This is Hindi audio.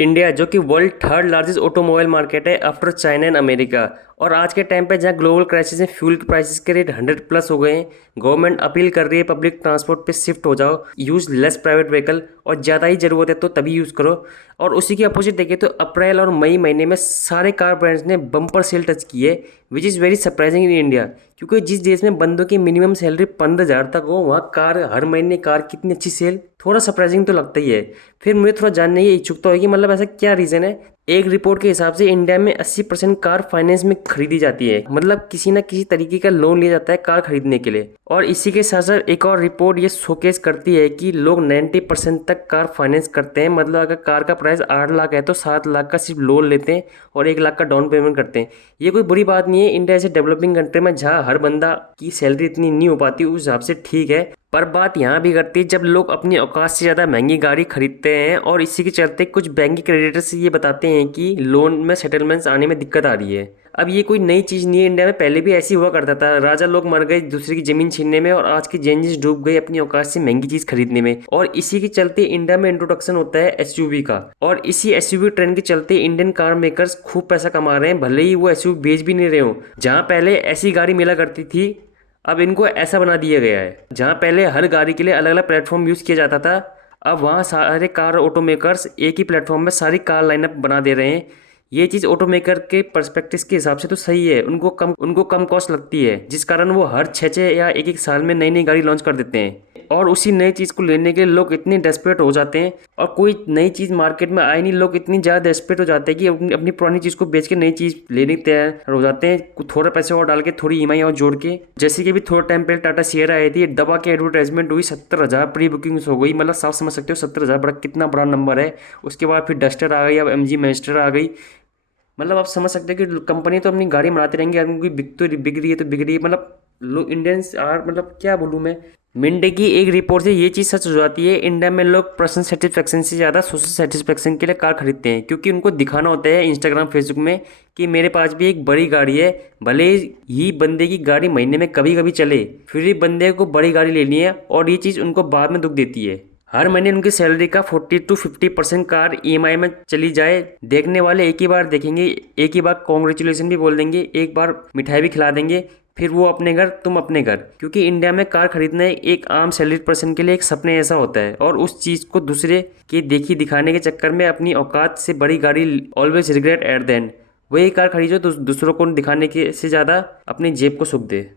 इंडिया जो कि world third largest automobile market है आफ्टर चाइना एंड अमेरिका। और आज के टाइम पे जहाँ ग्लोबल क्राइसिस में फ्यूल के प्राइसेस के रेट 100+ हो गए हैं, गवर्नमेंट अपील कर रही है पब्लिक ट्रांसपोर्ट पे शिफ्ट हो जाओ, यूज़ लेस प्राइवेट व्हीकल, और ज़्यादा ही ज़रूरत है तो तभी यूज़ करो। और उसी के अपोजिट देखें तो अप्रैल और मई महीने में सारे कार ब्रांड्स ने बम्पर सेल टच की है, which is very surprising in India. क्योंकि जिस देश में बंदों की मिनिमम सैलरी 15,000 तक हो, वहाँ कार हर महीने कार कितनी अच्छी सेल, थोड़ा सरप्राइजिंग तो लगता ही है। फिर मुझे थोड़ा जानने की इच्छुकता होगी, मतलब ऐसा क्या रीज़न है। एक रिपोर्ट के हिसाब से इंडिया में 80% कार फाइनेंस में खरीदी जाती है, मतलब किसी ना किसी तरीके का लोन लिया जाता है कार खरीदने के लिए। और इसी के साथ साथ एक और रिपोर्ट ये शोकेस करती है कि लोग 90% तक कार फाइनेंस करते हैं। मतलब अगर कार का प्राइस 8 लाख है तो 7 लाख का सिर्फ लोन लेते हैं और 1 लाख का डाउन पेमेंट करते हैं। ये कोई बुरी बात नहीं है, इंडिया ऐसे डेवलपिंग कंट्री में जहाँ हर बंदा की सैलरी इतनी नहीं हो पाती, उस हिसाब से ठीक है। पर बात यहाँ भी करती है जब लोग अपनी औकात से ज़्यादा महंगी गाड़ी खरीदते हैं, और इसी के चलते कुछ बैंकिंग क्रेडिटर्स ये बताते हैं कि लोन में सेटलमेंट्स आने में दिक्कत आ रही है। अब ये कोई नई चीज़ नहीं है, इंडिया में पहले भी ऐसी हुआ करता था। राजा लोग मर गए दूसरे की ज़मीन छीनने में, और आज की जेनजीज डूब गई अपनी औकात से महंगी चीज़ खरीदने में। और इसी के चलते इंडिया में इंट्रोडक्शन होता है एसयूवी का, और इसी एसयूवी ट्रेंड के चलते इंडियन कार मेकर्स खूब पैसा कमा रहे हैं, भले ही वो एसयूवी बेच भी नहीं रहे हो। जहाँ पहले ऐसी गाड़ी मिला करती थी, अब इनको ऐसा बना दिया गया है। जहाँ पहले हर गाड़ी के लिए अलग अलग प्लेटफॉर्म यूज़ किया जाता था, अब वहाँ सारे कार ऑटोमेकर्स एक ही प्लेटफॉर्म में सारी कार लाइनअप बना दे रहे हैं। ये चीज़ ऑटोमेकर के पर्सपेक्टिव के हिसाब से तो सही है, उनको कम कॉस्ट लगती है, जिस कारण वो हर 6 या एक साल में नई नई गाड़ी लॉन्च कर देते हैं। और उसी नई चीज़ को लेने के लिए लोग इतने डेस्परेट हो जाते हैं, और कोई नई चीज़ मार्केट में आई नहीं, लोग इतनी ज़्यादा डेस्परेट हो जाते हैं कि अपनी पुरानी चीज़ को बेच के नई चीज़ लेने तैयार हो जाते हैं, थोड़े पैसे और डाल के, थोड़ी ईएमआई और जोड़ के। जैसे कि अभी थोड़ा टाइम पहले टाटा सिएरा आई थी, दबा के एडवर्टाइजमेंट हुई, 70,000 प्री बुकिंग्स हो गई। मतलब साफ समझ सकते हो 70,000 बड़ा कितना बड़ा नंबर है। उसके बाद फिर डस्टर आ गई, अब एमजी मैजिस्टर आ गई। मतलब आप समझ सकते हैं कि कंपनी तो अपनी गाड़ी बनाती रहेंगी, उनकी बिक रही है तो बिक रही है। मतलब लोग इंडियंस आर, मतलब क्या बोलूँ मैं। मिंडे की एक रिपोर्ट से ये चीज़ सच हो जाती है, इंडिया में लोग पर्सनल सेटिस्फेक्शन से ज़्यादा सोशल सेटिस्फेक्शन के लिए कार खरीदते हैं, क्योंकि उनको दिखाना होता है इंस्टाग्राम फेसबुक में कि मेरे पास भी एक बड़ी गाड़ी है। भले ही बंदे की गाड़ी महीने में कभी कभी चले, फिर भी बंदे को बड़ी गाड़ी लेनी है, और ये चीज़ उनको बाद में दुख देती है। हर महीने उनकी सैलरी का 40 to 50% कार ईएमआई में चली जाए। देखने वाले एक ही बार देखेंगे, एक ही बार कॉन्ग्रेचुलेसन भी बोल देंगे, एक बार मिठाई भी खिला देंगे, फिर वो अपने घर तुम अपने घर। क्योंकि इंडिया में कार खरीदना एक आम सैलरीड पर्सन के लिए एक सपने ऐसा होता है, और उस चीज़ को दूसरे के देखी दिखाने के चक्कर में अपनी औकात से बड़ी गाड़ी always regret at the end. वही कार खरीदो तो दूसरों को दिखाने के से ज़्यादा अपनी जेब को सुख दे।